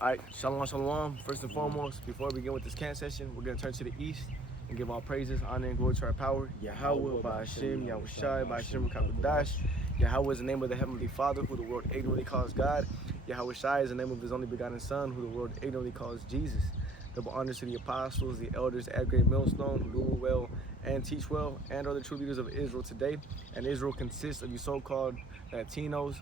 All right, shalom, shalom. First and foremost, before we begin with this camp session, we're going to turn to the east and give all praises, honor, and glory to our power. Yahweh, bahasham, yahawashi, bahasham, kakudash. Yahweh is the name of the Heavenly Father, who the world ignorantly calls God. Yahawashi is the name of His only begotten Son, who the world ignorantly calls Jesus. Double honors to the apostles, the elders at Great Millstone, who rule well and teach well, and are the true leaders of Israel today. And Israel consists of you so-called Latinos,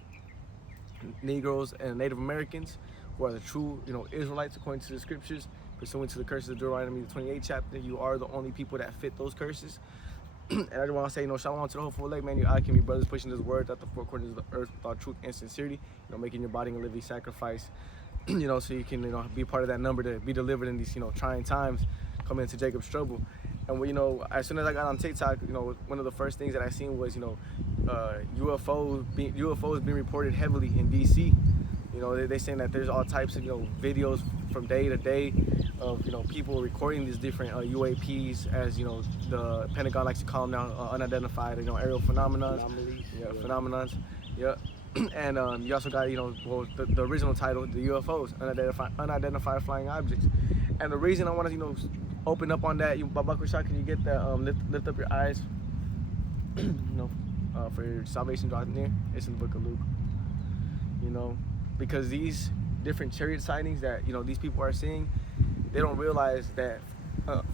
Negroes, and Native Americans, who are the true, Israelites according to the scriptures, pursuant to the curses of Deuteronomy, the 28th chapter. You are the only people that fit those curses. And I just want to say, shalom to the hopeful elect, man. You I can be brothers pushing this word out the four corners of the earth with all truth and sincerity. Making your body a living sacrifice. So you can, be part of that number to be delivered in these, trying times, coming into Jacob's trouble. And as soon as I got on TikTok, one of the first things that I seen was, UFOs being reported heavily in DC. They saying that there's all types of, videos from day to day of, people recording these different UAPs, as, the Pentagon likes to call them now, unidentified, aerial phenomenons. Phenomenons. Yeah. And you also got, the original title, the UFOs, unidentified flying objects. And the reason I want to, open up on that, Babakusha, can you get that, lift up your eyes, for your salvation drawing near? It's in the book of Luke. Because these different chariot sightings that, these people are seeing, they don't realize that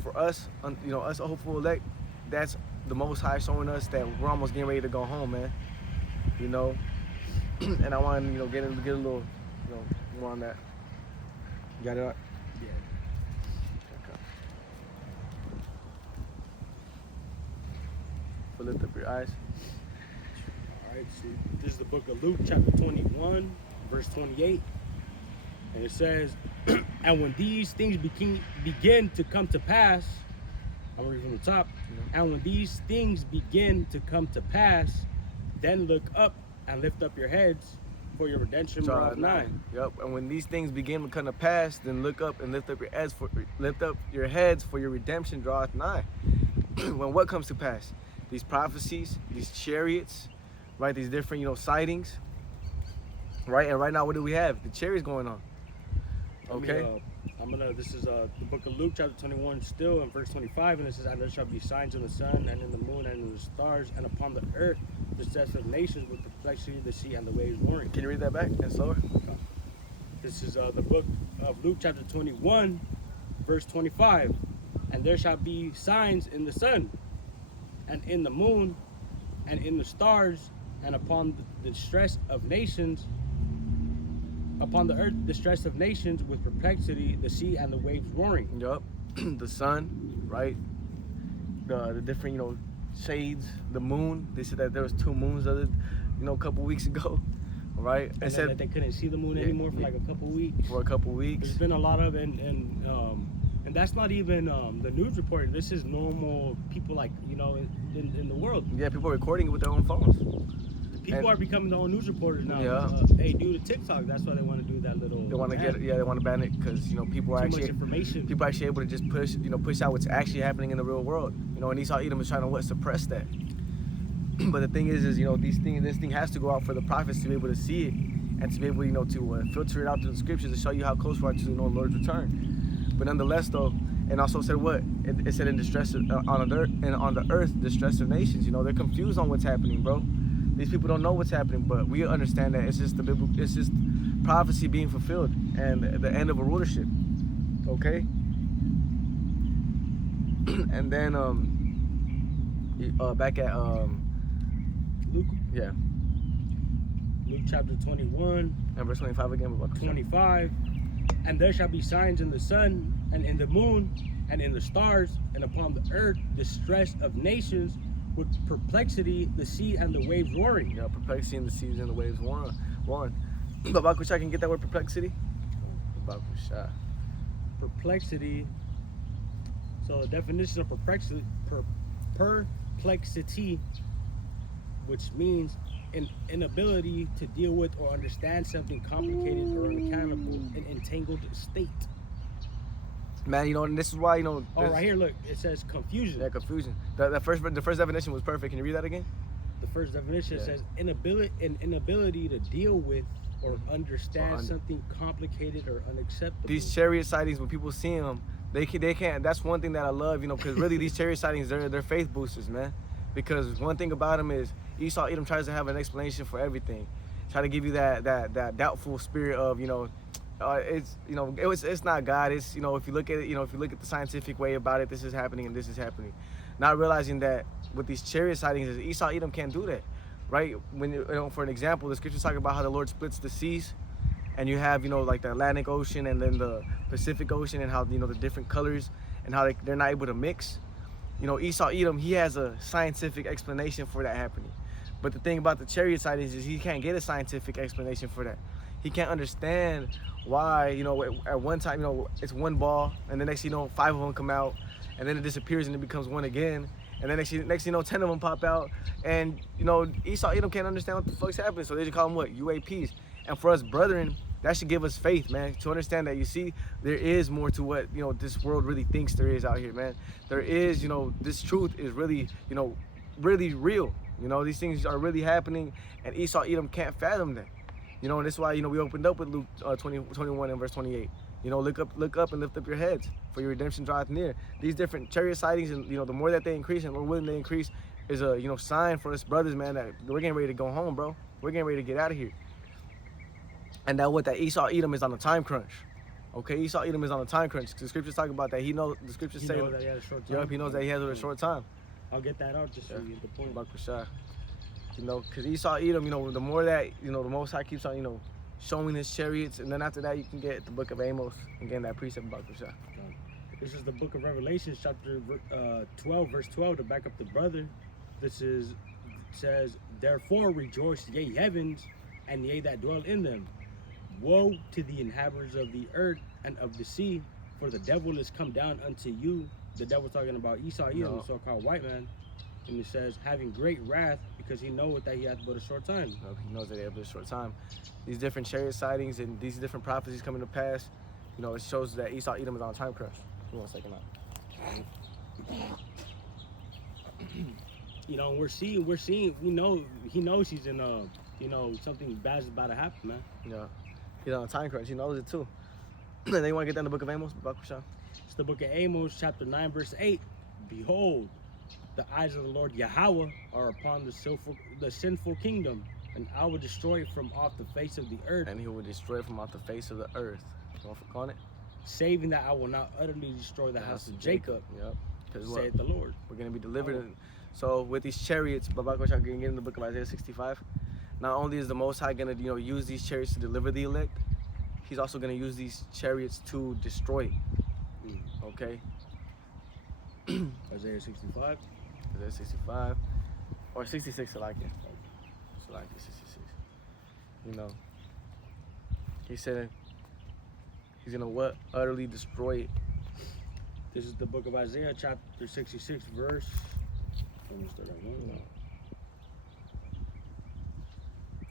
for us, us hopeful elect, that's the Most High showing us that we're almost getting ready to go home, man. And I want to, get a little, more on that. You got it up? Yeah. Okay. So lift up your eyes. All right, so this is the book of Luke, chapter 21, verse 28. And it says, and when these things begin to come to pass, I'm reading from the top. And when these things begin to come to pass, then look up and lift up your heads, for your redemption draweth nigh. Yep. And when these things begin to come to pass, then look up and lift up your heads, for your redemption draweth nigh. When what comes to pass? These prophecies, these chariots, right? These different, sightings, right? And right now, what do we have? The chariots going on. Okay. This is the book of Luke, chapter 21, still in verse 25, and it says, and there shall be signs in the sun, and in the moon, and in the stars, and upon the earth, the steps of nations, with perplexity, the sea, and the waves warring. Can you read that back and slower? Okay. This is the book of Luke, chapter 21, verse 25, and there shall be signs in the sun, and in the moon, and in the stars, and upon the distress of nations, upon the earth, the stress of nations, with perplexity, the sea, and the waves roaring. Yup. The sun, right? The different, shades. The moon. They said that there was 2 moons, a couple weeks ago, right? And said that they couldn't see the moon anymore for like a couple weeks. For a couple weeks. There's been a lot of, and that's not even the news reporting. This is normal people, like, in the world. Yeah, people are recording it with their own phones. People are becoming their own news reporters now. Yeah. Hey, due to TikTok, that's why they want to do that little. They want to they want to ban it because people are actually information. People are actually able to just push out what's actually happening in the real world. And Esau Edom is trying to suppress that. But the thing is this thing has to go out for the prophets to be able to see it and to be able, to filter it out through the scriptures to show you how close we are to the Lord's return. But nonetheless, though, and also said what it said in distress on the earth, distress of nations. They're confused on what's happening, bro. These people don't know what's happening, but we understand that it's just it's just prophecy being fulfilled and the end of a rulership. Okay. And then back at Luke. Yeah. Luke chapter 21 and verse 25 again. 25. And there shall be signs in the sun, and in the moon, and in the stars, and upon the earth distress of nations, with perplexity, the sea, and the waves roaring. Yeah, perplexity in the seas and the waves roaring. Babakusha, can you get that word perplexity? Babakusha. Perplexity. So the definition of perplexity, which means an inability to deal with or understand something complicated or unaccountable, an entangled state. Man, and this is why, Oh, right here, look, it says confusion. Yeah, confusion. The first definition was perfect. Can you read that again? The first definition says an inability to deal with or understand Or something complicated or unacceptable. These chariot sightings, when people see them, they can't. That's one thing that I love, because really these chariot sightings, they're faith boosters, man. Because one thing about them is Esau Edom tries to have an explanation for everything, try to give you that doubtful spirit of it's not God. It's if you look at it, if you look at the scientific way about it, this is happening and this is happening, not realizing that with these chariot sightings, is Esau Edom can't do that, right? When for an example, the scriptures talk about how the Lord splits the seas. And you have, like the Atlantic Ocean and then the Pacific Ocean, and how, the different colors and how they're not able to mix. Esau Edom, he has a scientific explanation for that happening. But the thing about the chariot sightings is he can't get a scientific explanation for that. He can't understand why, at one time, it's one ball, and the next, 5 of them come out, and then it disappears and it becomes one again. And then next 10 of them pop out. And, Esau Edom can't understand what the fuck's happening. So they just call them what? UAPs. And for us brethren, that should give us faith, man, to understand that, there is more to what, this world really thinks there is out here, man. There is, this truth is really, really real. These things are really happening, and Esau Edom can't fathom that. And that's why, we opened up with Luke 21 and verse 28. Look up and lift up your heads, for your redemption draweth near. These different chariot sightings, and, the more that they increase and the more willing they increase, is a, sign for us brothers, man, that we're getting ready to go home, bro. We're getting ready to get out of here. And that Esau Edom is on a time crunch. Okay, Esau Edom is on a time crunch. The scriptures talk about that. The scriptures say that he had a short time. Yep, he knows that he has a short time. I'll get that out just so you get the point. Because Esau Edom, the more that, the Most High keeps on, showing his chariots, and then after that you can get the book of Amos and getting that precept about Kushah. This is the book of Revelation, chapter 12, verse 12, to back up the brother. Says, therefore rejoice, ye heavens, and ye that dwell in them. Woe to the inhabitants of the earth and of the sea, for the devil is come down unto you. The devil talking about Esau Edom, the so-called white man. And it says, having great wrath, because he knoweth that he hath but a short time. He knows that he hath but a short time. These different chariot sightings and these different prophecies coming to pass, it shows that Esau Edom is on a time crunch. Give me 1 second now. We're seeing, he knows he's in something bad is about to happen, man. Yeah. He's on a time crunch. He knows it too. Then you want to get down the book of Amos? It's the book of Amos, chapter 9, verse 8. Behold, the eyes of the Lord Yahweh are upon the sinful kingdom, and I will destroy it from off the face of the earth. And he will destroy it from off the face of the earth. You want to on it? Saving that I will not utterly destroy the house of Jacob. Yep. Because saith the Lord. We're going to be delivered. So with these chariots, Babakosha can get in the book of Isaiah 65. Not only is the Most High going to, use these chariots to deliver the elect, he's also going to use these chariots to destroy. Okay? Isaiah 65. Isaiah 65. Or 66, I like it. I like it, 66. He said he's going to what? Utterly destroy it. This is the book of Isaiah, chapter 66, verse. Let me start at 1.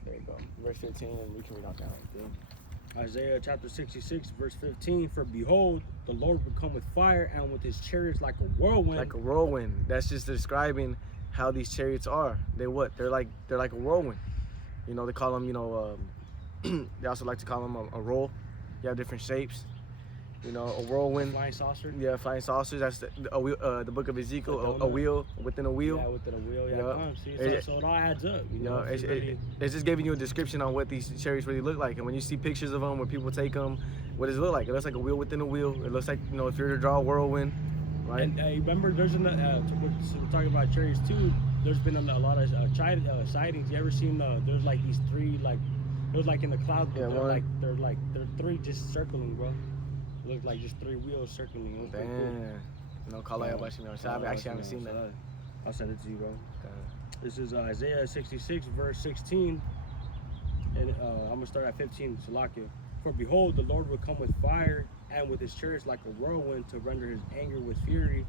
There you go. Verse 15, and we can read out that one. Isaiah chapter 66, verse 15. For behold, the Lord will come with fire, and with his chariots like a whirlwind. Like a whirlwind. That's just describing how these chariots are. They're like a whirlwind. They call them, they also like to call them a roll. You have different shapes. A whirlwind. Flying saucer. Yeah, flying saucers. That's the book of Ezekiel. A wheel within a wheel. Yeah, within a wheel. Yeah. See, so it all adds up. It's just giving you a description on what these chariots really look like. And when you see pictures of them, where people take them, what does it look like? It looks like a wheel within a wheel. It looks like if you're to draw a whirlwind, right? And remember, there's we're talking about chariots too. There's been a lot of sightings. You ever seen? There's like these 3 there's like in the clouds. Yeah, they're 3 just circling, bro. Look like just 3 wheels circling. Damn. Call out about I actually haven't seen that. I'll send it to you, bro. This is Isaiah 66, verse 16. And I'm going to start at 15. Salakia. For behold, the Lord will come with fire, and with his chariots like a whirlwind, to render his anger with fury,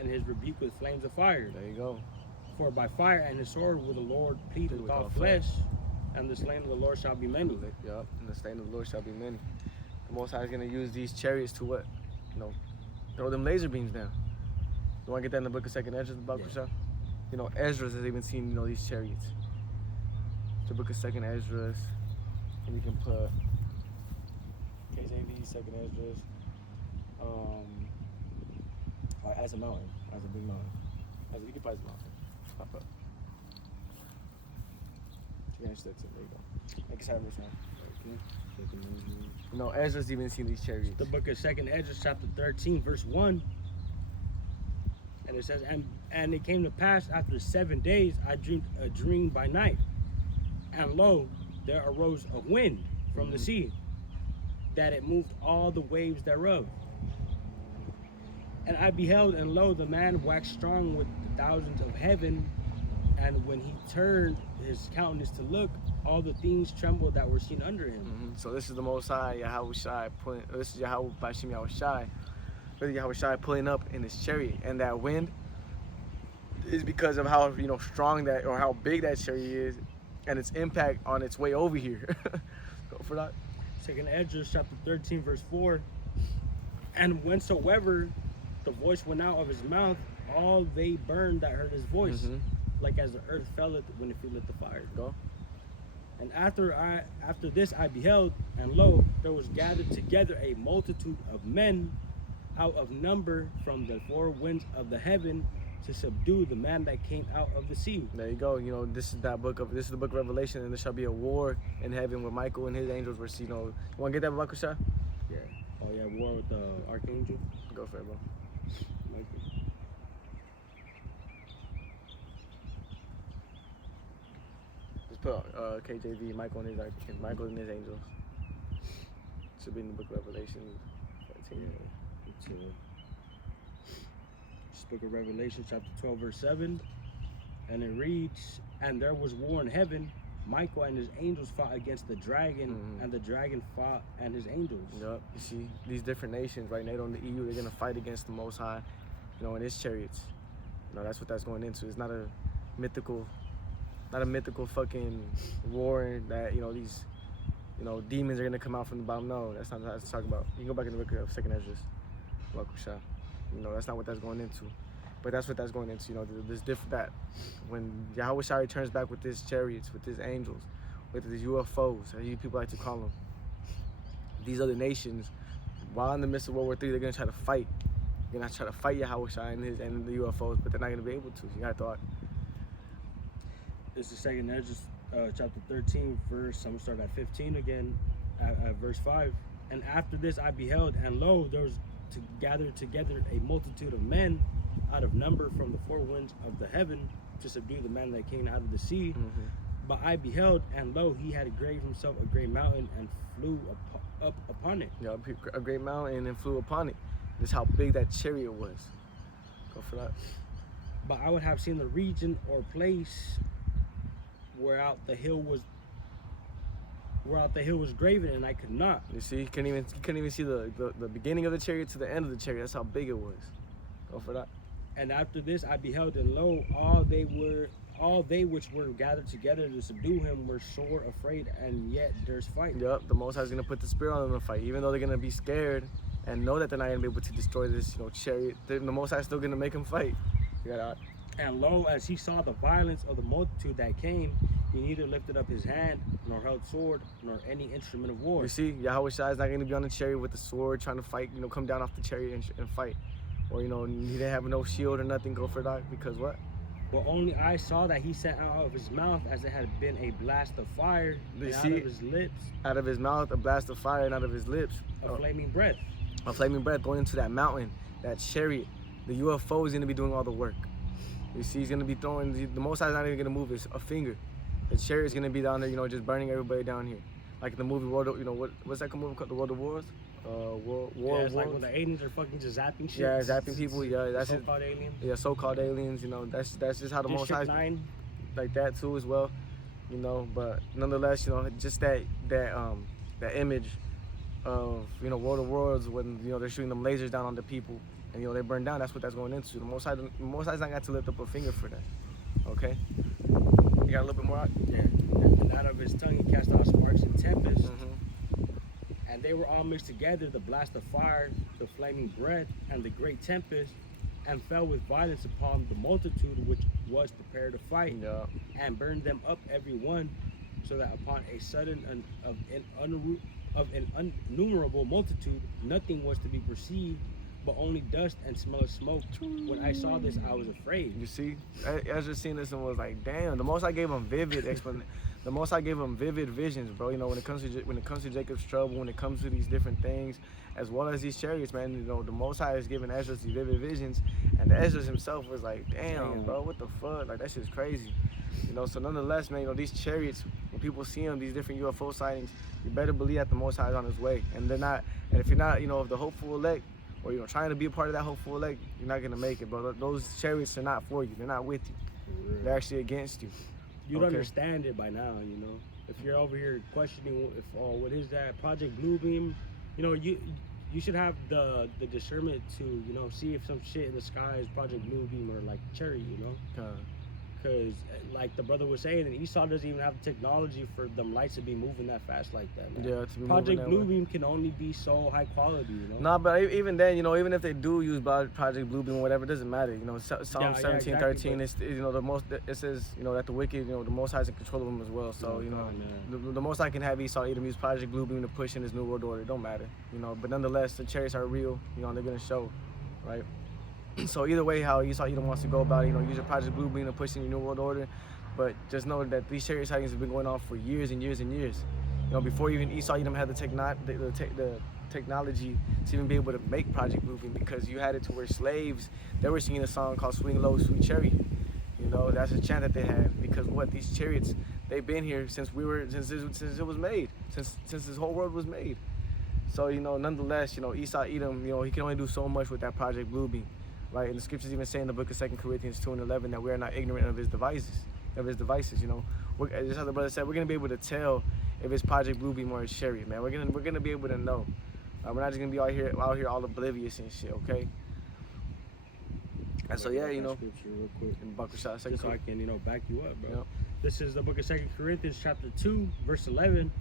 and his rebuke with flames of fire. There you go. For by fire and his sword will the Lord plead with all flesh, and the slain of the Lord shall be many. Yup, and the slain of the Lord shall be many. The Most High is going to use these chariots to what? Throw them laser beams down. You want to get that in the book of 2nd Ezra, about Kushah? Ezra has even seen, these chariots. The book of 2nd Ezra. And you can put KJV, second Esdras, as a mountain, as a big mountain. You can put as a mountain. Pop up. There you go. Make it verse 1. You know, Ezra's even seen these chariots. The book of Second Esdras, chapter 13, verse 1. And it says, and it came to pass after 7 days, I dreamed a dream by night. And lo, there arose a wind from the sea, that it moved all the waves thereof. And I beheld, and lo, the man waxed strong with the thousands of heaven. And when he turned his countenance to look, all the things trembled that were seen under him. So this is the Most High, Yahawashi, this is Yahweh bahasham Yahawashi. Really Yahawashi pulling up in his chariot. And that wind is because of how, you know, strong that, or how big that chariot is, and its impact on its way over here. Go for that. Second Esdras, chapter 13, verse 4. And whensoever the voice went out of his mouth, all they burned that heard his voice, like as the earth felleth when it feeleth the fire. Go. And after this I beheld, and lo, there was gathered together a multitude of men out of number from the four winds of the heaven, to subdue the man that came out of the sea. There you go. You know, this is the book of Revelation, and there shall be a war in heaven with Michael and his angels. Where, you know, you want to get that, Michael shot? Yeah. Oh yeah, war with the archangel. Go for it, bro. Michael. Just put KJV, Michael and his angels. Should be in the book of Revelation 14. Book of Revelation, chapter 12, verse 7, and it reads, and there was war in heaven. Michael and his angels fought against the dragon, and the dragon fought and his angels. Yup. You see, these different nations, right? NATO and the EU, they're gonna fight against the Most High, you know, in his chariots. You know, that's what that's going into. It's not a mythical fucking war that, you know, these, you know, demons are gonna come out from the bottom. No, that's not what that's talking about. You can go back in the book of Second Esdras. You know, that's not what that's going into. But that's what that's going into. You know, this different, that when Yahawashi returns back with his chariots, with his angels, with his UFOs, as you people like to call them, these other nations, while in the midst of World War III, they're gonna try to fight. They're gonna try to fight Yahawashi and the UFOs, but they're not gonna be able to. You gotta thought. This is Second Esdras, chapter 13, verse. I'm gonna start at 15 again, at verse 5. And after this I beheld, and lo, there was gathered together a multitude of men out of number from the four winds of the heaven, to subdue the man that came out of the sea. But I beheld, and lo, he had engraved himself a great mountain, and flew up upon it. Yeah, a great mountain, and flew upon it. This is how big that chariot was. Go for that. But I would have seen the region or place whereout the hill was graven, and I could not. You see, you couldn't even see the beginning of the chariot to the end of the chariot. That's how big it was. Go for that. And after this I beheld, and lo, all they which were gathered together to subdue him were sore afraid, and yet durst fight. Yup, the Most High is gonna put the spirit on them to fight, even though they're gonna be scared and know that they're not gonna be able to destroy this, you know, chariot. The Most High is still gonna make them fight. You got. And lo, as he saw the violence of the multitude that came, he neither lifted up his hand, nor held sword, nor any instrument of war. You see, Yahawashi is not going to be on the chariot with the sword trying to fight, you know, come down off the chariot and fight. Or, you know, he didn't have no shield or nothing, go for that, because what? But only I saw that he sent out of his mouth as it had been a blast of fire, and out of his lips. Out of his mouth, a blast of fire, and out of his lips. A flaming breath. A flaming breath going into that mountain, that chariot. The UFO is going to be doing all the work. You see, he's going to be throwing, the Most High is not even going to move a finger. The chariot's going to be down there, you know, just burning everybody down here. Like in the movie World of, you know, what's that movie called? The World of Wars? It's like when the aliens are fucking just zapping shit. Yeah, zapping people. Yeah, that's so-called aliens. Yeah, so-called aliens. You know, that's just how the Most High. District 9. Like that too as well. You know, but nonetheless, you know, just that image of, you know, World of Worlds when, you know, they're shooting them lasers down on the people and, you know, they burn down. That's what that's going into. The Most High's not got to lift up a finger for that. Okay. You got a little bit more out? Yeah. And out of his tongue he cast out sparks and tempest. And they were all mixed together, the blast of fire, the flaming breath, and the great tempest, and fell with violence upon the multitude which was prepared to fight, and burned them up every one, so that upon a sudden of an innumerable multitude, nothing was to be perceived, but only dust and smell of smoke. When I saw this, I was afraid. You see, Ezra seen this and was like, "Damn!" The most I gave him the most I gave him vivid visions, bro. You know, when it comes to Jacob's trouble, when it comes to these different things, as well as these chariots, man. You know, the Most High is giving Ezra these vivid visions, and Ezra himself was like, "Damn, bro, what the fuck? Like that shit's crazy." You know, so nonetheless, man, you know, these chariots, when people see them, these different UFO sightings, you better believe that the Most High is on his way, and they're not. And if you're not, you know, of the hopeful elect, or you know, trying to be a part of that hopeful elect, you're not gonna make it, bro. Those chariots are not for you. They're not with you. They're actually against you. You'd understand it by now, you know. If you're over here questioning if what is that Project Bluebeam, you know, you should have the discernment to, you know, see if some shit in the sky is Project Bluebeam or like cherry, you know. Because like the brother was saying, and Esau doesn't even have the technology for them lights to be moving that fast like that, man. Yeah, to be Project Bluebeam can only be so high quality, you know. Nah, but even then, you know, even if they do use Project Bluebeam or whatever, it doesn't matter. You know, Psalm 17:13, it's, you know, it says, you know, that the wicked, you know, the Most High is in control of them as well. So, you know, the Most High can have Esau Edom use Project Bluebeam to push in his new world order. It don't matter, you know. But nonetheless, the chariots are real. You know, and they're gonna show, right? So either way, how Esau Edom wants to go about it, you know, use a Project Bluebeam to push in your new world order. But just know that these chariot sightings have been going on for years and years and years. You know, before even Esau Edom had the technology to even be able to make Project Bluebeam, because you had it to where slaves, they were singing a song called "Swing Low, Sweet Chariot." You know, that's a chant that they had, because what, these chariots, they've been here since it was made, since this whole world was made. So, you know, nonetheless, you know, Esau Edom, you know, he can only do so much with that Project Bluebeam. Right, and the scriptures even say in the book of 2 Corinthians 2:11 that we are not ignorant of his devices. You know, just how the brother said, we're gonna be able to tell if it's Project Bluebeam or it's chariot, man. We're gonna be able to know. We're not just gonna be out here all oblivious and shit, okay? And so yeah, you know, scripture real quick, just so I can, you know, back you up, bro. Yep. This is the book of 2 Corinthians chapter 2, verse 11.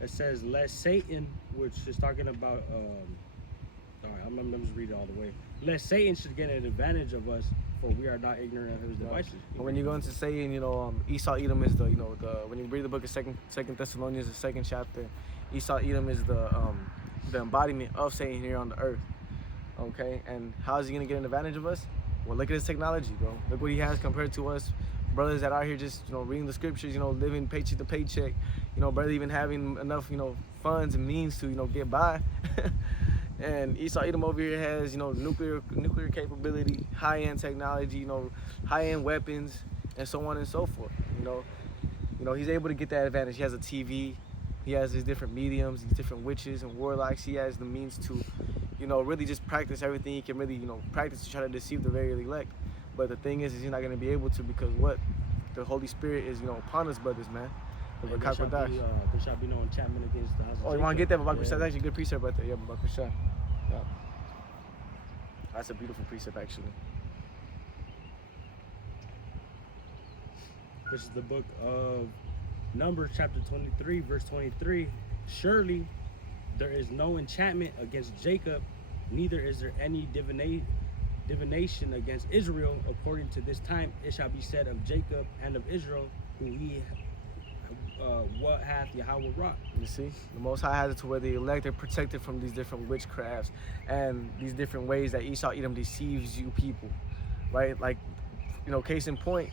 It says, "Lest Satan," which is talking about all right, I'm gonna just read it all the way. "Lest Satan should get an advantage of us, for we are not ignorant of his devices." But when you go into saying, you know, Esau Edom is the, you know, when you read the book of Second Thessalonians, the 2nd chapter, Esau Edom is the embodiment of Satan here on the earth. Okay, and how is he gonna get an advantage of us? Well, look at his technology, bro. Look what he has compared to us brothers that are out here just, you know, reading the scriptures, you know, living paycheck to paycheck, you know, barely even having enough, you know, funds and means to, you know, get by. And Esau Edom over here has, you know, nuclear capability, high-end technology, you know, high-end weapons, and so on and so forth. You know, he's able to get that advantage. He has a TV, he has his different mediums, these different witches and warlocks. He has the means to, you know, really just practice everything he can really, you know, practice to try to deceive the very elect. But the thing is he's not going to be able to, because what? The Holy Spirit is, you know, upon us, brothers, man. There shall be no enchantment against the house of Oh, you want to get that? That's actually a good precept right there. Yeah, Babakusha. Yeah. That's a beautiful precept, actually. This is the book of Numbers, chapter 23, verse 23. "Surely there is no enchantment against Jacob, neither is there any divination against Israel. According to this time it shall be said of Jacob and of Israel, who he what hath Yahweh wrought." You see, the Most High has it to where the elect are protected from these different witchcrafts and these different ways that Esau Edom deceives you people, right? Like, you know, case in point,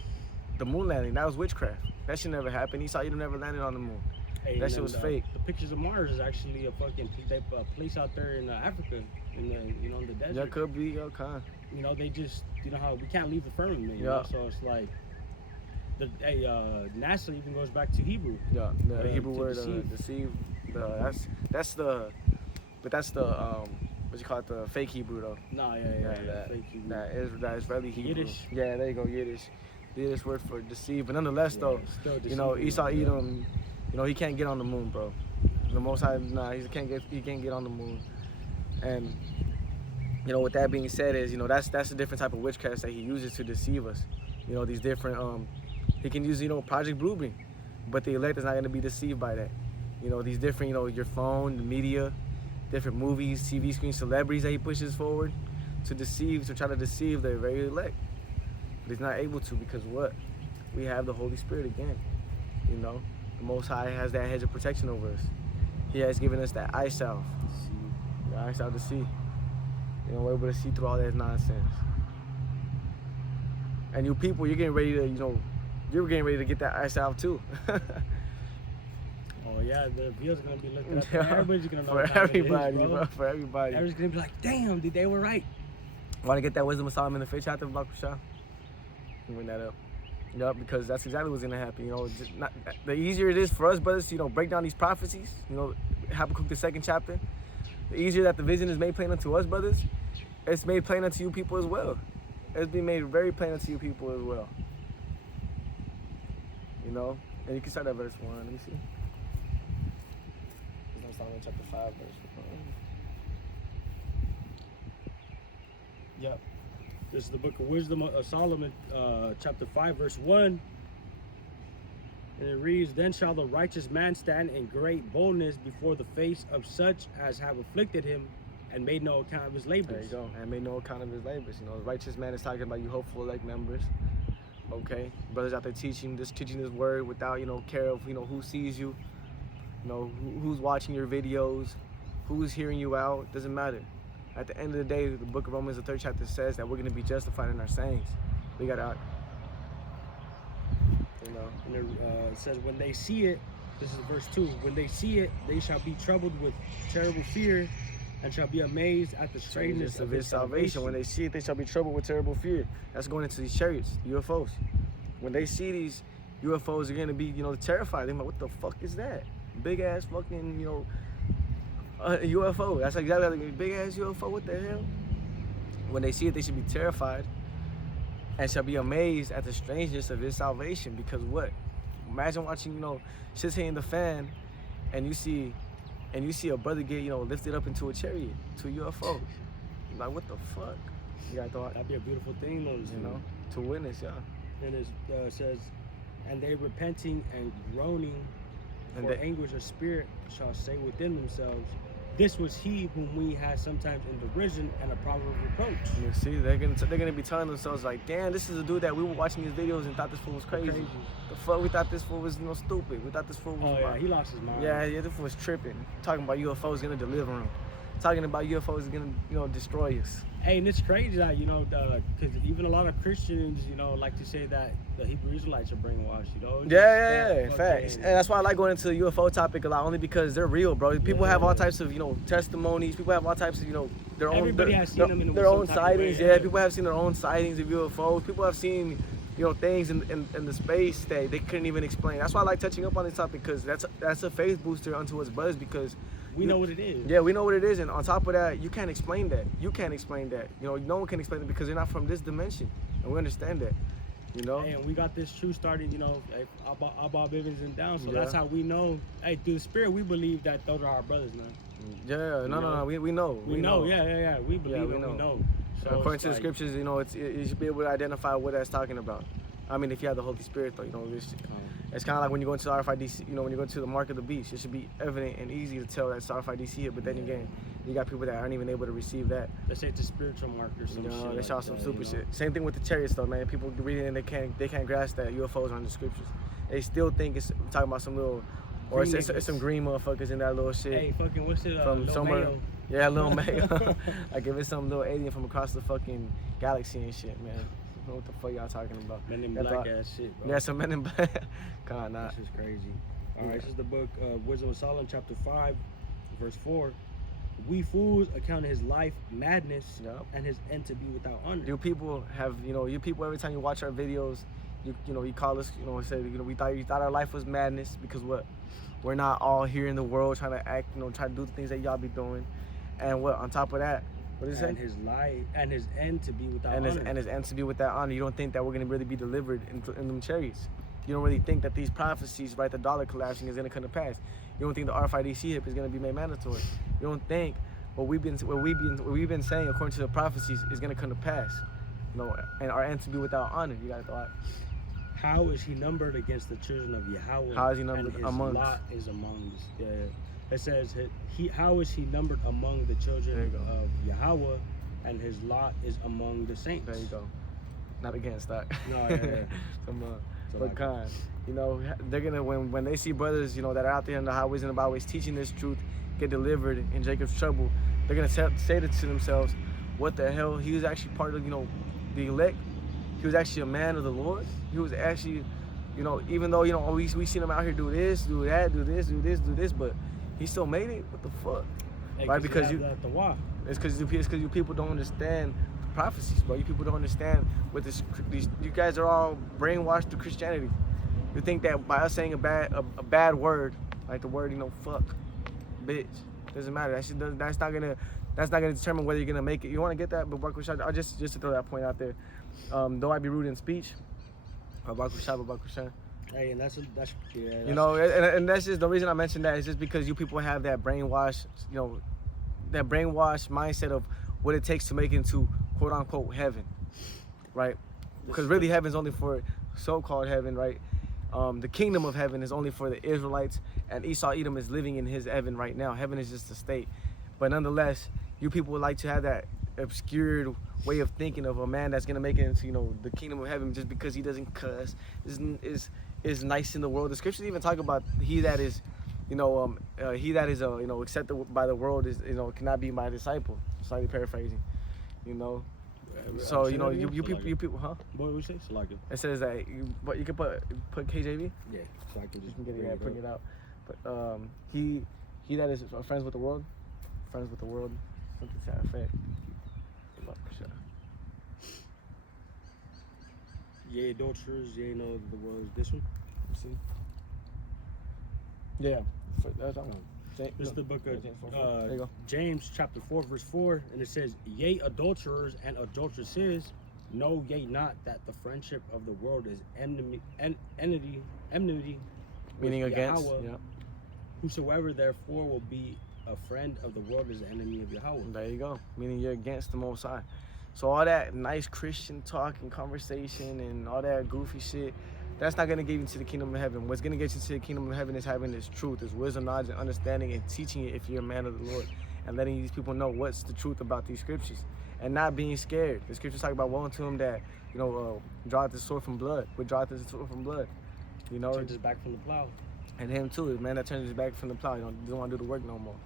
the moon landing, that was witchcraft. That shit never happened. Esau Edom never landed on the moon. Hey, that shit was fake. The pictures of Mars is actually a fucking place out there in Africa, in the desert. That could be, okay. You know, they just, you know how we can't leave the firmament. You Yeah. know? So it's like, NASA even goes back to Hebrew. Yeah, the Hebrew word deceive. That's the what you call it, the fake Hebrew though. No, fake Hebrew. That Israeli Hebrew. Yiddish. Yeah, there you go, Yiddish. The Yiddish word for deceive. But nonetheless, though, you know, deceiving, Esau Edom, you know, he can't get on the moon, bro. The Most High, he can't get on the moon. And you know, with that being said, is, you know, that's a different type of witchcraft that he uses to deceive us. You know, these different he can use, you know, Project Bluebeam, but the elect is not going to be deceived by that. You know, these different, you know, your phone, the media, different movies, TV screen, celebrities that he pushes forward to try to deceive the very elect. But he's not able to, because what? We have the Holy Spirit again, you know? The Most High has that hedge of protection over us. He has given us that eye salve. The eye salve to see. You know, we're able to see through all that nonsense. And you people, you're getting ready to, you're getting ready to get that eye salve too. Oh yeah, the video's gonna be looking up. Yeah. Everybody's gonna know For what time it is, everybody, bro. bro. For everybody. Everybody's gonna be like, damn, dude, they were right. Want to get that wisdom of Solomon in the 5th chapter of Bakusha? Bring that up. Yup, because that's exactly what's gonna happen. The easier it is for us brothers to, break down these prophecies. Habakkuk the 2nd chapter. The easier that the vision is made plain unto us brothers, it's made plain unto you people as well. It's been made very plain unto you people as well. And you can start at verse 1. Let me see. Wisdom of Solomon chapter 5, verse 1. Yep. This is the book of Wisdom of Solomon, chapter 5, verse 1. And it reads, Then shall the righteous man stand in great boldness before the face of such as have afflicted him and made no account of his labors. There you go. And made no account of his labors. The righteous man is talking about you hopeful elect members. Okay? Brothers out there teaching this word without, care of, who sees you. Who's watching your videos, who's hearing you out. Doesn't matter. At the end of the day, the book of Romans, the 3rd chapter says that we're going to be justified in our sayings. We got to, And it says, when they see it, this is verse 2, when they see it, they shall be troubled with terrible fear and shall be amazed at the strangeness of his salvation. When they see it, they shall be troubled with terrible fear. That's going into these chariots, UFOs. When they see these UFOs, they're going to be, terrified. They're like, what the fuck is that? Big ass fucking, UFO. That's exactly like a big ass UFO. What the hell? When they see it, they should be terrified and shall be amazed at the strangeness of his salvation. Because what? Imagine watching, shit's hitting the fan, and you see a brother get, lifted up into a chariot, to a UFO. You're like, what the fuck? You got thought? That'd be a beautiful thing, though. To witness, yeah. And it says, and they repenting and groaning for anguish of spirit shall say within themselves, this was he whom we had sometimes in derision and a proper reproach. You see, they're gonna be telling themselves like, damn, this is a dude that we were watching his videos and thought this fool was crazy. The fuck, we thought this fool was stupid. We thought this fool was. Oh yeah, he lost his mind. Yeah, this fool was tripping. Talking about UFOs gonna deliver him. Talking about UFOs gonna destroy us. Hey, and it's crazy that because even a lot of Christians, like to say that the Hebrew Israelites are brainwashed. Yeah, facts. And that's why I like going into the UFO topic a lot, only because they're real, bro. People have all types of testimonies. People have all types of their own. Everybody has seen them in their own sightings. Way, yeah, people have seen their own sightings of UFOs. People have seen things in the space that they couldn't even explain. That's why I like touching up on this topic, because that's a faith booster unto us brothers, because we know what it is. Yeah, we know what it is, and on top of that, you can't explain that. You can't explain that. No one can explain it because they're not from this dimension, and we understand that. Hey, and we got this truth started, Abba Bivens and down, so that's how we know. Hey, through the spirit, we believe that those are our brothers, man. Yeah, no, we know. We know, yeah. We believe and we know. So according to the scriptures, you should be able to identify what that's talking about. I mean, if you have the Holy Spirit, though, it's kind of like when you go into the RFID, when you go to the mark of the beast, it should be evident and easy to tell that's RFID here. But then again, you got people that aren't even able to receive that. They say it's a spiritual marker. They shout some stupid shit. Same thing with the chariots, though, man. People read it and they can't grasp that UFOs are in the scriptures. They still think it's talking about some little, or it's some green motherfuckers in that little shit. Hey, fucking what's it? From somewhere. Mayo. Yeah, Lil Mayo. Like if it's some little alien from across the fucking galaxy and shit, man. I don't know what the fuck y'all talking about. Men in black ass shit, bro. Yeah, some men in black. God, nah. This is crazy. All right, this is the book of Wisdom of Solomon, chapter 5, verse 4. We fools account his life madness and his end to be without honor. You people have, you people, every time you watch our videos, you call us, say, we thought our life was madness because what? We're not all here in the world trying to act, trying to do the things that y'all be doing. And what, on top of that, what is it? And his life and his end to be without honor. And his end to be without honor. You don't think that we're going to really be delivered in them chariots. You don't really think that these prophecies, right, the dollar collapsing is going to come to pass. You don't think the RFID hip is going to be made mandatory. You don't think what we've been saying according to the prophecies is going to come to pass. And our end to be without honor. You got to thought. How is he numbered against the children of Yahweh? How is he numbered amongst? Lot is among. Yeah. It says, how is he numbered among the children of Yahweh, and his lot is among the saints. There you go. Not against that. No, yeah. But kind. You know, they're gonna when they see brothers, you know, that are out there in the highways and the byways teaching this truth, get delivered in Jacob's trouble. They're gonna say to themselves, "What the hell? He was actually part of, you know, the elect. He was actually a man of the Lord. He was actually, you know, even though, you know, we seen him out here do this, do that, do this, do this, do this, but he still made it. What the fuck? Hey, right? Because it's because you people don't understand the prophecies, bro. You people don't understand what you guys are all brainwashed through Christianity. You think that by us saying a bad word, like the word, you know, fuck, bitch, doesn't matter. That's not gonna determine whether you're gonna make it. You want to get that? But Baruch just to throw that point out there. Though I be rude in speech, Baruch Hey, and that's you know, and that's just the reason I mentioned that is just because you people have that brainwash, you know, that brainwash mindset of what it takes to make it into quote unquote heaven, right? Because really heaven's only for so-called heaven, right? The kingdom of heaven is only for the Israelites, and Esau Edom is living in his heaven right now. Heaven is just a state, but nonetheless, you people would like to have that obscured way of thinking of a man that's gonna make it into, you know, the kingdom of heaven just because he doesn't cuss, is nice in the world. The scriptures even talk about he that is, you know, he that is, you know, accepted by the world is, you know, cannot be my disciple. Slightly paraphrasing, you know. So you know, you people, huh? What do we say? Salaka. It says that but you can put KJV. Yeah, so I can just can get it, bring it out. But he that is friends with the world, something to that effect. Yea, adulterers, yea, know the world is this one. See? Yeah. That's all. This is the book of James chapter 4 verse 4, and it says, "Yea, adulterers and adulteresses, know ye not that the friendship of the world is enmity meaning against Yahweh. Yeah. Whosoever therefore will be a friend of the world is the enemy of Yahweh." There you go. Meaning you're against the Most High. So all that nice Christian talk and conversation and all that goofy shit, that's not gonna get you to the kingdom of heaven. What's gonna get you to the kingdom of heaven is having this truth, this wisdom, knowledge, and understanding, and teaching it if you're a man of the Lord, and letting these people know what's the truth about these scriptures, and not being scared. The scriptures talk about woe unto him that, you know, draweth the sword from blood. What draweth the sword from blood? You know, turns his back from the plow. And him too, the man that turns his back from the plow. You know, doesn't want to do the work no more.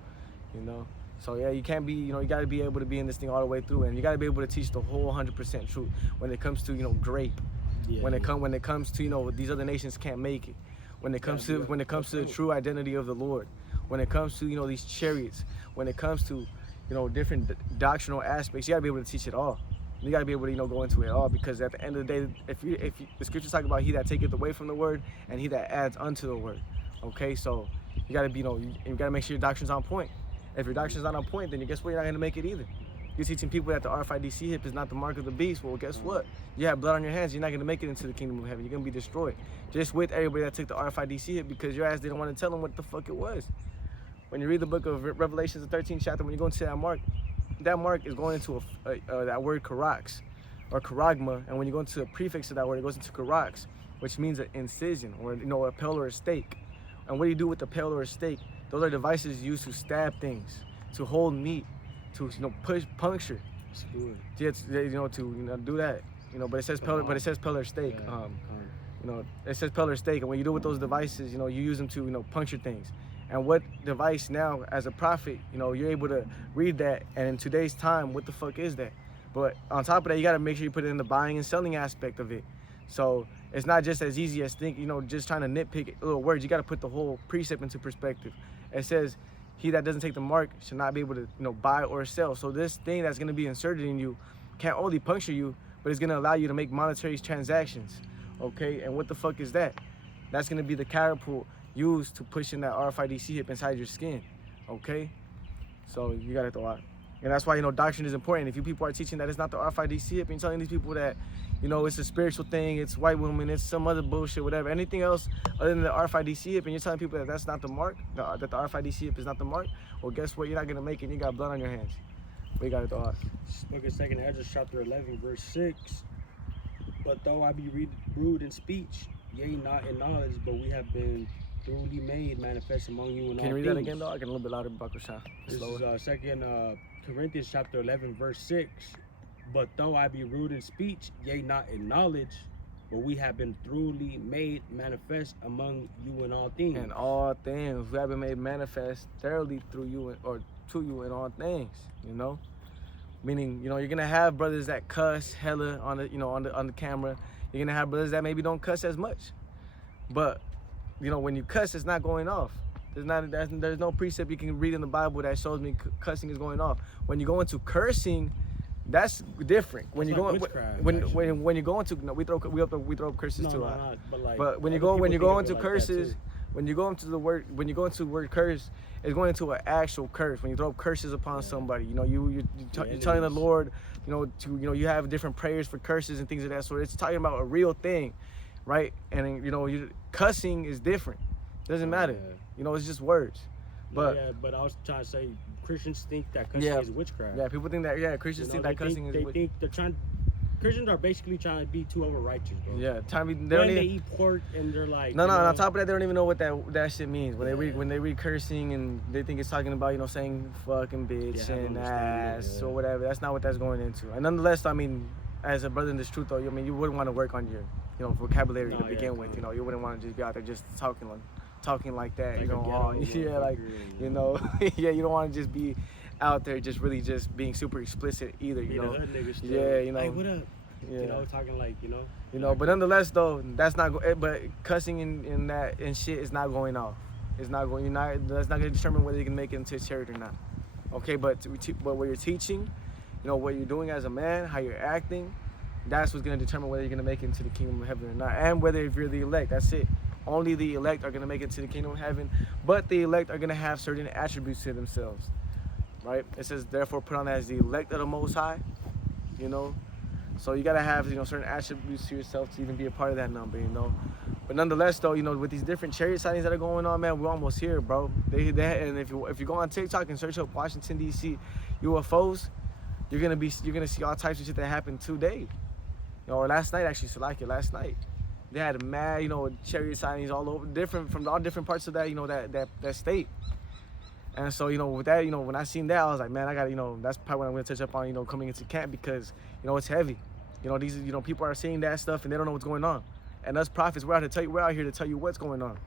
You know. So yeah, you can't be, you know, you got to be able to be in this thing all the way through, and you got to be able to teach the whole 100% truth when it comes to, you know, grape. Yeah, when it comes to, you know, these other nations can't make it. When it comes to the true identity of the Lord. When it comes to, you know, these chariots. When it comes to, you know, different doctrinal aspects, you got to be able to teach it all. You got to be able to, you know, go into it all, because at the end of the day, if the scriptures talk about he that taketh away from the word and he that adds unto the word. Okay, so you got to be, you know, you got to make sure your doctrine's on point. If your doctrine's not on point, then guess what? You're not gonna make it either. You're teaching people that the RFID hip is not the mark of the beast. Well, guess what? You have blood on your hands. You're not gonna make it into the kingdom of heaven. You're gonna be destroyed. Just with everybody that took the RFID hip, because your ass didn't want to tell them what the fuck it was. When you read the book of Revelations, the 13th chapter, when you go into that mark is going into that word karax or karagma, and when you go into the prefix of that word, it goes into karax, which means an incision, or, you know, a pale or a stake. And what do you do with the pale or a stake? Those are devices used to stab things, to hold meat, to, you know, puncture. Yeah, you know, to, you know, do that. You know, but it says pale or stake. Yeah. You know, it says pale or stake, and when you do with those devices, you know, you use them to, you know, puncture things. And what device now, as a prophet, you know, you're able to read that, and in today's time, what the fuck is that? But on top of that, you got to make sure you put it in the buying and selling aspect of it. So it's not just as easy as just trying to nitpick little words. You got to put the whole precept into perspective. It says, he that doesn't take the mark should not be able to, you know, buy or sell. So this thing that's going to be inserted in you can't only puncture you, but it's going to allow you to make monetary transactions. Okay, and what the fuck is that? That's going to be the catapult used to push in that RFID hip inside your skin. Okay, so you got to throw out. And that's why, you know, doctrine is important. If you people are teaching that it's not the RFID hip, and you're telling these people that, you know, it's a spiritual thing, it's white women, it's some other bullshit, whatever, anything else other than the RFID hip, and you're telling people that that's not the mark, that the RFID hip is not the mark, well, guess what? You're not going to make it. You got blood on your hands. We got to throw out. Book of 2nd Ezra, chapter 11, verse 6. "But though I be rude in speech, yea, not in knowledge, but we have been truly made manifest among you in all things." Can you read that again, though? I can a little bit louder, Bakusha. This is 2 Corinthians chapter 11, verse 6. "But though I be rude in speech, yea, not in knowledge, but we have been truly made manifest among you in all things. And all things we have been made manifest thoroughly through you or to you in all things, you know. Meaning, you know, you're gonna have brothers that cuss hella on the, you know, on the camera. You're gonna have brothers that maybe don't cuss as much, but you know, when you cuss, it's not going off. There's no precept you can read in the Bible that shows me cussing is going off. When you go into cursing, that's different. When you go when you go into we throw curses too. But when you go into curses, when you go into the word curse, it's going into an actual curse. When you throw curses upon somebody, you know, you're telling the Lord, you know, you have different prayers for curses and things of that sort. It's talking about a real thing, right? And you know, cussing is different. Doesn't matter. You know, it's just words. But but I was trying to say Christians think that cussing is witchcraft. Yeah, people think that. Christians think that cussing is. They think they're trying. Christians are basically trying to be too over righteous, bro. Yeah, they eat pork and they're like. No. On top of that, they don't even know what that shit means. When they read cursing and they think it's talking about, you know, saying fucking bitch and ass or whatever. That's not what that's going into. And nonetheless, I mean, as a brother in this truth, though, I mean, you wouldn't want to work on your, you know, vocabulary to begin with. You know, you wouldn't want to just be out there just talking like that. Like you know, you know, yeah, you don't want to just be out there just really just being super explicit either, you know. Yeah, you know. Hey, what up? Yeah. You know, talking like, you know. You know, but nonetheless though, that's not but cussing in that and shit is not going off. It's not going. That's not going to determine whether you can make it into a chariot or not. Okay, but what you're teaching, you know, what you're doing as a man, how you're acting, that's what's going to determine whether you're going to make it into the kingdom of heaven or not, and whether if you're the elect. That's it. Only the elect are going to make it to the kingdom of heaven, but the elect are going to have certain attributes to themselves, right? It says, therefore, put on as the elect of the Most High, you know. So you got to have, you know, certain attributes to yourself to even be a part of that number, you know. But nonetheless, though, you know, with these different chariot sightings that are going on, man, we're almost here, bro. And if you go on TikTok and search up Washington D.C. UFOs, you're gonna see all types of shit that happened today. You know, last night actually, last night. They had mad, you know, chariot sightings all over, from all different parts of that, you know, that state. And so, you know, with that, you know, when I seen that, I was like, man, I got, you know, that's probably what I'm gonna touch up on, you know, coming into camp, because, you know, it's heavy. You know, these, you know, people are seeing that stuff and they don't know what's going on. And us prophets, we're out here to tell you what's going on.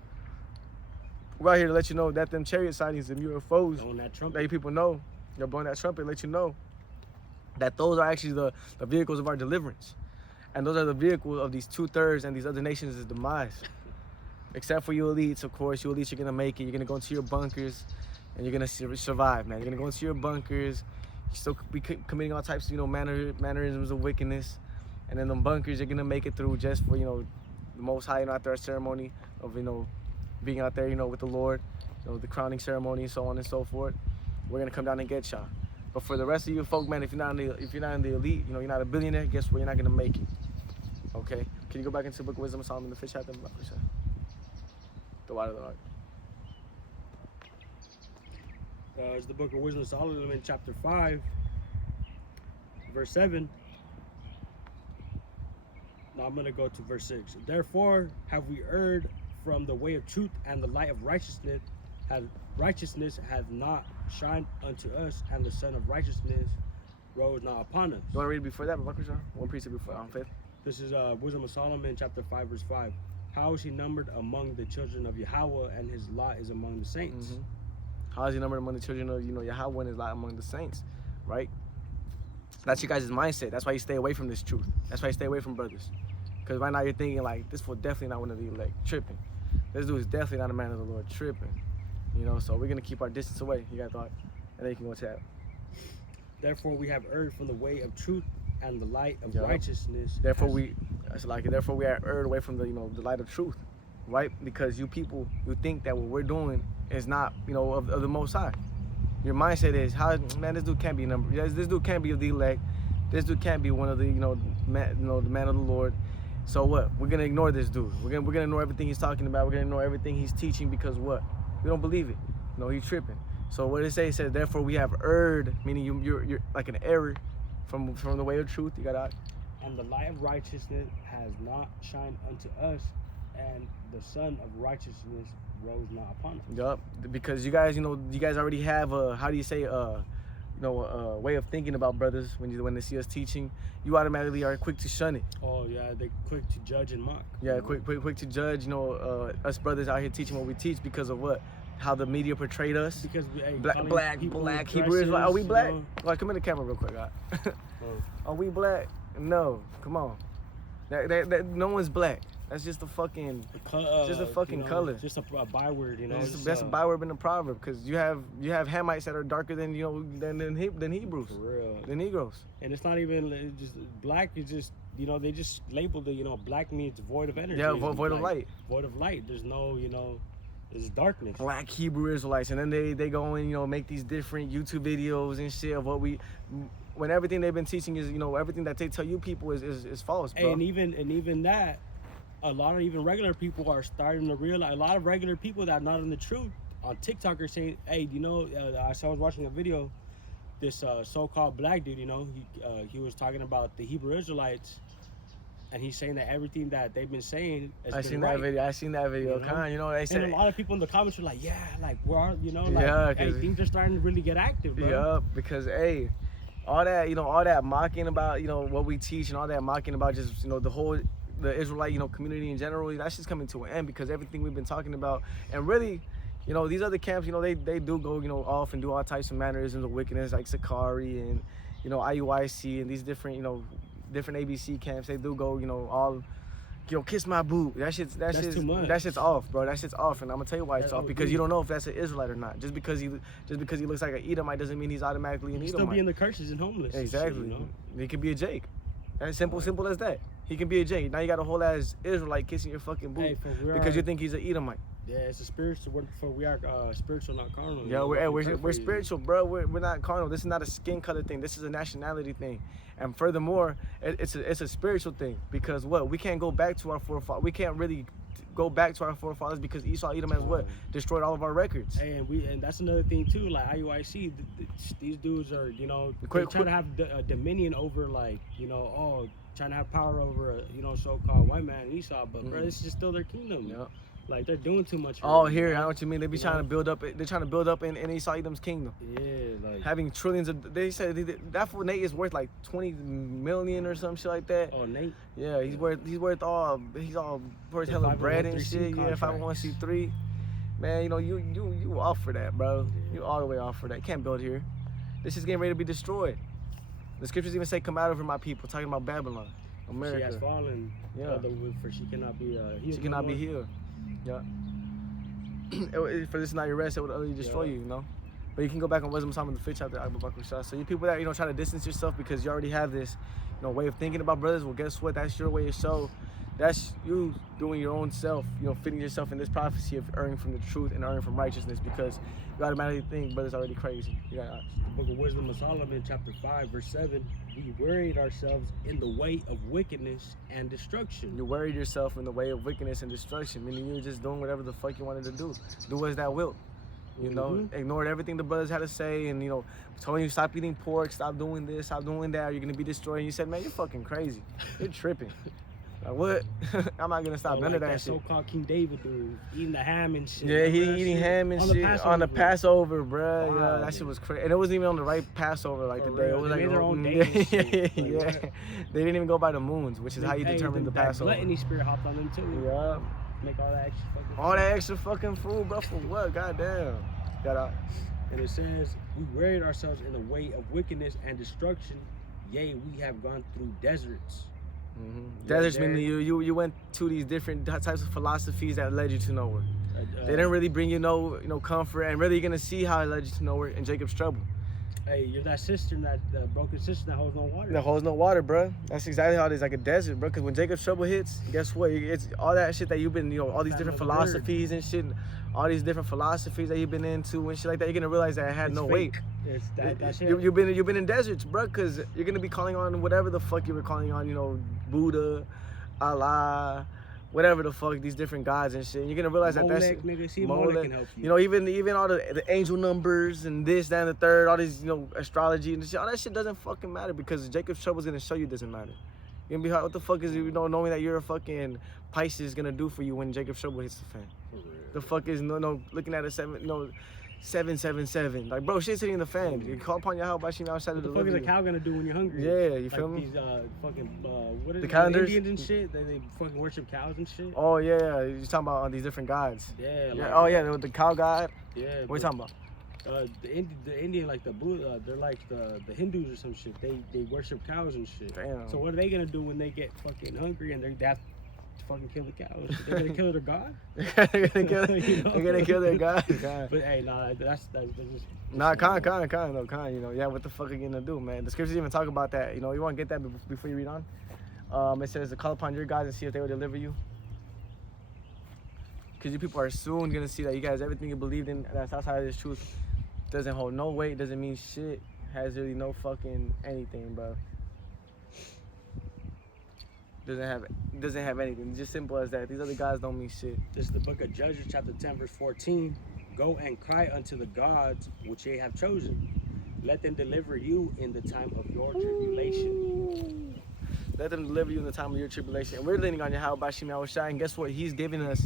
We're out here to let you know that them chariot sightings, them UFOs, that you people know, they're blowing that trumpet, let you know that those are actually the vehicles of our deliverance. And those are the vehicles of these 2/3 and these other nations' demise. Except for you elites, of course. You elites are going to make it. You're going to go into your bunkers and you're going to survive, man. You're going to go into your bunkers. You still be committing all types of, you know, mannerisms of wickedness. And in them bunkers, you're going to make it through just for, you know, the Most High, you know, after our ceremony of, you know, being out there, you know, with the Lord, you know, the crowning ceremony and so on and so forth. We're going to come down and get y'all. But for the rest of you folk, man, if you're not in the elite, you know, you're not a billionaire, guess what? You're not going to make it. Okay? Can you go back into the Book of Wisdom of Solomon, the 5th chapter? The water of the Ark. It's the Book of Wisdom of Solomon, chapter 5, verse 7. Now I'm going to go to verse 6. Therefore have we erred from the way of truth, and the light of righteousness hath not shined unto us, and the sun of righteousness rose not upon us. You want to read it before that, one precept before, on 5th? This is Wisdom of Solomon, chapter 5, verse 5. How is he numbered among the children of Yahweh, and his lot is among the saints? Mm-hmm. How is he numbered among the children of, you know, Yahweh, and his lot among the saints, right? That's your guys' mindset. That's why you stay away from this truth. That's why you stay away from brothers. Because right now you're thinking, like, this fool definitely not one of the elect. Tripping. This dude is definitely not a man of the Lord. Tripping. You know, so we're going to keep our distance away. You got a thought? And then you can go chat. Therefore we have erred from the way of truth, and the light of righteousness. Therefore we are erred away from the, you know, the light of truth, right? Because you people, you think that what we're doing is not, you know, of the Most High. Your mindset is, how, man, this dude can't be numbered. This dude can't be of the elect. This dude can't be one of the, you know, the man of the Lord. So what? We're gonna ignore this dude. We're gonna ignore everything he's talking about. We're gonna ignore everything he's teaching, because what? We don't believe it. No, he's tripping. So what it say? It says, therefore we have erred, meaning you're like an error from the way of truth. You got that? And the light of righteousness has not shined unto us, and the sun of righteousness rose not upon us. Yup. Because you guys, you know, you guys already have a, how do you say, way of thinking about brothers when they see us teaching, you automatically are quick to shun it. Oh yeah, they quick to judge and mock. Yeah, quick to judge. Us brothers out here teaching what we teach because of what, how the media portrayed us. Because we Black Hebrew Israelite. Are we black? Like, come in the camera real quick. Are we black? No, come on. That no one's black. That's just a fucking, just a fucking color. Just a byword, That's a byword in the proverb, because you have Hamites that are darker than than Hebrews. For real. Than Negroes. And it's not even just black. It's just they just labeled it. Black means void of energy. Yeah, void of light. Void of light. There's no there's darkness. Black Hebrew Israelites, and then they go and make these different YouTube videos and shit of when everything they've been teaching is everything that they tell you people is false, bro. And even that. A lot of even regular people are starting to realize. A lot of regular people that are not in the truth on TikTok are saying, "Hey, I was watching a video. This so-called black dude, he was talking about the Hebrew Israelites, and he's saying that everything that they've been saying is I seen that video. They said, and a lot of people in the comments are like, "Yeah, like we're yeah, things are starting to really get active, bro." Yeah, because all that mocking about what we teach and all that mocking about just the Israelite, community in general, that's just coming to an end, because everything we've been talking about, and really, these other camps, they do go, off and do all types of mannerisms of wickedness, like Sakari and, IUIC and these different, different ABC camps. They do go, all, kiss my boob. That's too much. That shit's off, bro. That shit's off, and I'm gonna tell you why it's off, because you don't know if that's an Israelite or not. Just because he looks like an Edomite doesn't mean he's automatically an Edomite. Still being the curses and homeless. Exactly. He could be a Jake. That's simple as that. He can be a Jake. Now you got a whole ass Israelite kissing your fucking boob because you think he's an Edomite. Yeah, it's a spiritual word, for we are spiritual, not carnal. Yeah, we're spiritual, bro. We're not carnal. This is not a skin color thing. This is a nationality thing. And furthermore, it's a spiritual thing, because we can't go back to our forefathers. We can't really go back to our forefathers because Esau, Edom has destroyed all of our records. And that's another thing too. Like IUIC, these dudes are they're trying to have a dominion over trying to have power over so-called white man Esau, but bro, this is still their kingdom. Yeah. Like they're doing too much. I know what you mean. They be trying to build up. They're trying to build up in Esau Edom's kingdom. Yeah, like having trillions of. They said that fool Nate is worth like 20 million or some shit like that. Oh, Nate. Yeah, he's worth all worth hella bread and shit. Yeah, 501c3. Man, you off for that, bro. Yeah. You all the way off for that. Can't build here. This is getting ready to be destroyed. The scriptures even say, "Come out over my people," talking about Babylon, America. She has fallen. Yeah. For she cannot be healed. She cannot be healed. Yeah. For this not your rest, it would utterly destroy you, But you can go back on Wisdom Psalm, the 5th chapter, Abu Bakr Shah. So you people that try to distance yourself because you already have this way of thinking about brothers, well, guess what? That's your way of show. That's you doing your own self, fitting yourself in this prophecy of erring from the truth and erring from righteousness, because you automatically think brothers already crazy. You got the Book of Wisdom of Solomon, chapter 5, verse 7. We worried ourselves in the way of wickedness and destruction. You worried yourself in the way of wickedness and destruction, meaning you're just doing whatever the fuck you wanted to do. Do as thou wilt. Ignored everything the brothers had to say, and telling you stop eating pork, stop doing this, stop doing that, or you're gonna be destroyed. And you said, man, you're fucking crazy. You're tripping. Like, what? I'm not gonna stop none of that shit. So-called King David dude eating the ham and shit. Yeah, he eating ham and shit on the Passover, bro. Wow, yeah, that shit was crazy, and it wasn't even on the right Passover like the day. It was they like made their own day. Yeah, they didn't even go by the moons, which is how you determine the Passover. Gluttony spirit hopped on them too. Yeah. Make all that extra fucking food, bro. For what? Goddamn. And it says, we worried ourselves in the way of wickedness and destruction. Yea, we have gone through deserts. Mm-hmm. Deserts meaning you went to these different types of philosophies that led you to nowhere. They didn't really bring you no comfort, and really you're gonna see how it led you to nowhere in Jacob's trouble. Hey, you're that cistern, that broken cistern that holds no water. That holds no water, bro. That's exactly how it is, like a desert, bro. Because when Jacob's trouble hits, guess what? It's all that shit that you've been, all these different philosophies and shit, all these different philosophies that you've been into and shit like that. You're gonna realize that it had no weight. It's that shit. You've been in deserts, bro. Because you're gonna be calling on whatever the fuck you were calling on, Buddha, Allah, whatever the fuck, these different gods and shit. And you're gonna realize Molech, that that's nigga, see, Molech can help you. Even all the angel numbers and this, that, and the third, all these, astrology and shit, all that shit doesn't fucking matter, because Jacob's trouble is gonna show you it doesn't matter. You're gonna be what the fuck is knowing that you're a fucking Pisces gonna do for you when Jacob's trouble hits the fan? The fuck is looking at a 7 777. Like, bro, shit's hitting the fan. You call upon Yahweh Bashim outside of What the the fuck is a cow gonna do when you're hungry? Yeah, you feel me? These fucking what is The it? calendars? Indians and shit. They fucking worship cows and shit. Oh, yeah. You're talking about these different gods. Yeah. Yeah. Like, Oh, yeah, the cow god. Yeah. What are you talking about? The Indian, like the Buddha, they're like the Hindus or some shit. They worship cows and shit. Damn. So what are they gonna do when they get fucking hungry and they have to fucking kill the cows? They're gonna kill their god? They're gonna kill their god. But hey, nah, that's just. Nah, kind, you know. Yeah, what the fuck are you gonna do, man? The scriptures even talk about that. You know, you want to get that before you read on? It says to call upon your gods and see if they will deliver you. Because you people are soon gonna see that you guys, everything you believed in that's outside of this truth doesn't hold no weight, doesn't mean shit, has really no fucking anything, bro. Doesn't have anything. It's just simple as that. These other guys don't mean shit. This is the book of Judges, chapter 10, verse 14. Go and cry unto the gods which ye have chosen. Let them deliver you in the time of your tribulation. Let them deliver you in the time of your tribulation. And we're leaning on Yahweh Bashim Yahawashi. And guess what? He's giving us,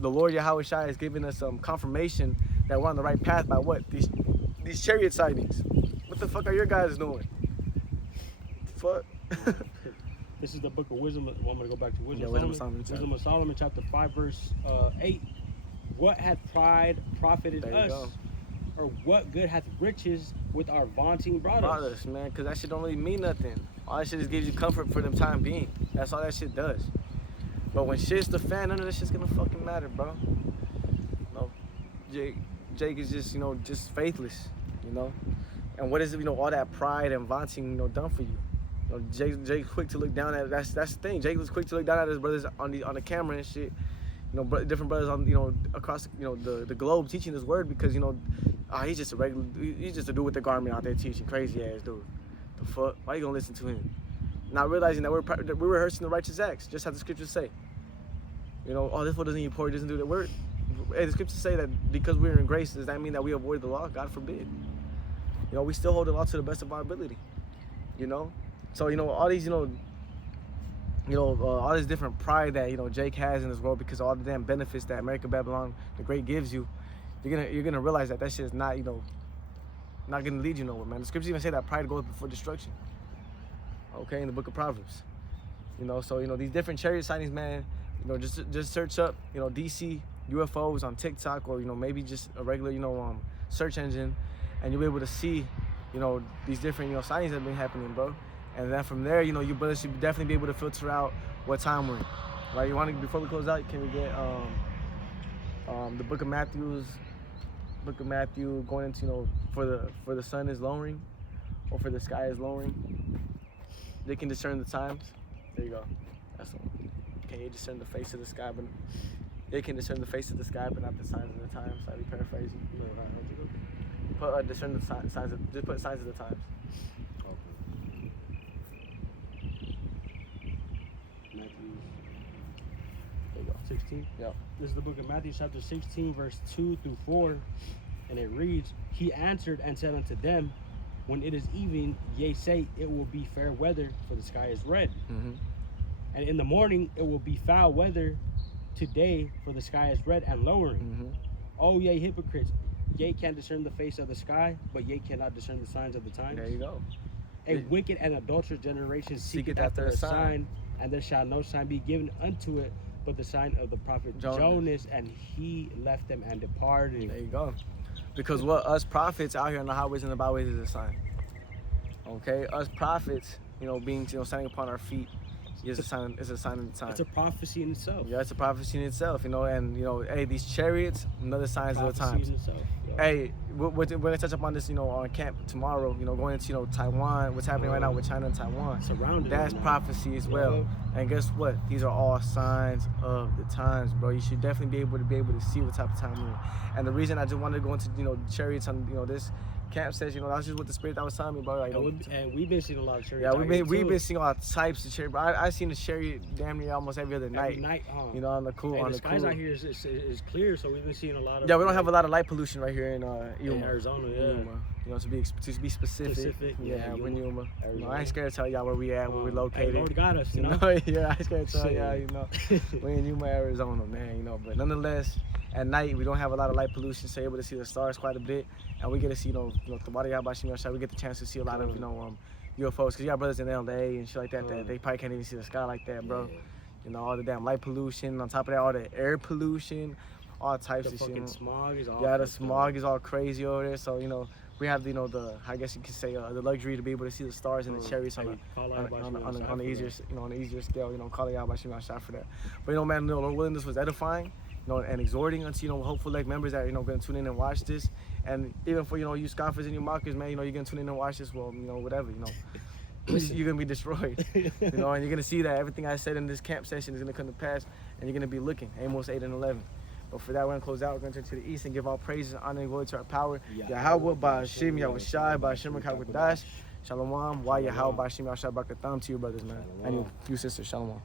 the Lord Yahawashi is giving us some confirmation that we're on the right path by what? These chariot sightings. What the fuck are your guys doing? Fuck. This is the book of wisdom. I'm going to go back to wisdom. Yeah, Wisdom of Solomon. Wisdom of Solomon, chapter 5, verse 8. What hath pride profited us? Go. Or what good hath riches with our vaunting brought us? Man, because that shit don't really mean nothing. All that shit just gives you comfort for the time being. That's all that shit does. But when shit's the fan, none of that shit's gonna fucking matter, bro. No, Jake is just, you know, just faithless, you know. And what is it, you know, all that pride and vaunting, you know, done for you? You know, Jake's quick to look down at. That's the thing. Jake was quick to look down at his brothers on the camera and shit. You know, different brothers on, you know, across, you know, the globe teaching this word because, you know, he's just a dude with the garment out there teaching, crazy ass dude. The fuck? Why you gonna listen to him? Not realizing that we're rehearsing the righteous acts, just how the scriptures say. You know, oh, this fool doesn't eat pork, he doesn't do that. Hey, the scriptures say that because we're in grace, does that mean that we avoid the law? God forbid. You know, we still hold the law to the best of our ability. You know, so you know all these, all this different pride that, you know, Jake has in this world because of all the damn benefits that America Babylon the Great gives you. You're gonna realize that shit is not, you know, not gonna lead you nowhere, man. The scriptures even say that pride goes before destruction. Okay, in the book of Proverbs. You know, so you know these different chariot sightings, man. You know, just search up, you know, DC UFOs on TikTok or, you know, maybe just a regular, you know, search engine, and you'll be able to see, you know, these different, you know, sightings that have been happening, bro. And then from there, you know, you brothers should definitely be able to filter out what time we're in. Right? You want to, before we close out, can we get the book of Matthew going into, you know, for the sun is lowering or for the sky is lowering. They can discern the times. There you go. That's the one. Can you discern the face of the sky, but they can discern the face of the sky, but not the signs of the times. Slightly paraphrasing. Put discern the signs. Just put signs of the times. Matthew There you go. 16. Yep. This is the book of Matthew, chapter 16, verse 2 through 4, and it reads, He answered and said unto them, When it is evening, ye say it will be fair weather, for the sky is red. Mm-hmm. And in the morning it will be foul weather today, for the sky is red and lowering. Mm-hmm. O ye hypocrites, ye can discern the face of the sky, but ye cannot discern the signs of the times. There you go. A wicked and adulterous generation seeketh after after a a sign. sign, and there shall no sign be given unto it, but the sign of the prophet Jonas, and he left them and departed. There you go. Because what us prophets out here on the highways and the byways is a sign. Okay, us prophets, you know, being, you know, standing upon our feet is a sign. It's a sign of the time. It's a prophecy in itself. Yeah, it's a prophecy in itself, you know. And you know, hey, these chariots, another signs of the times. In itself, yeah. Hey, we're gonna touch up on this, you know, on camp tomorrow. You know, going into, you know, Taiwan. What's happening right now with China and Taiwan? Surrounded. That's prophecy as well. And guess what? These are all signs of the times, bro. You should definitely be able to see what type of time we're in. And the reason I just wanted to go into, you know, chariots on, you know, this camp says, you know, that's just what the spirit that was telling me, bro. Like, and we've been seeing a lot of chariots. Yeah, we've been seeing all types of chariots. I seen a chariot damn near almost every other night. You know, on the cool. And on the skies cool. out here is clear, so we've been seeing a lot of. Yeah, we don't have a lot of light pollution right here in Yuma. In Arizona, yeah. Yuma. You know, to be specific. Yeah, we're in Yuma. You know, I ain't scared to tell y'all where we at, where we're located. Hey, Lord got us, you know. Yeah, I ain't scared to tell y'all, you know, we're in Yuma, Arizona, man. You know, but nonetheless, at night we don't have a lot of light pollution, so you're able to see the stars quite a bit, and we get to see the water bahasham we get the chance to see a lot of UFOs, because you got brothers in LA and shit like that that they probably can't even see the sky like that, bro. All the damn light pollution, on top of that all the air pollution, all types The of shit. fucking smog is all. Yeah, the smog is all crazy over there, so we have the I guess you could say the luxury to be able to see the stars and the chariots on the easier on the easier scale. Call it out by shooting shot for that. But man, the Lord willing, this was edifying, and exhorting unto hopeful like members that going to tune in and watch this, and even for you scoffers and you mockers, man, you're gonna tune in and watch this. Well, whatever, you're gonna be destroyed, and you're gonna see that everything I said in this camp session is gonna come to pass, and you're gonna be looking. Amos 8 and 11. But for that, we're going to close out. We're going to turn to the east and give all praises, honor, and glory to our power. Yahweh, bahasham, yahawashi, bahasham, kakwadash. Shalom. Why Yahweh, bahasham, yahawashi, barakatam to you, brothers, man. And you sisters. Shalom.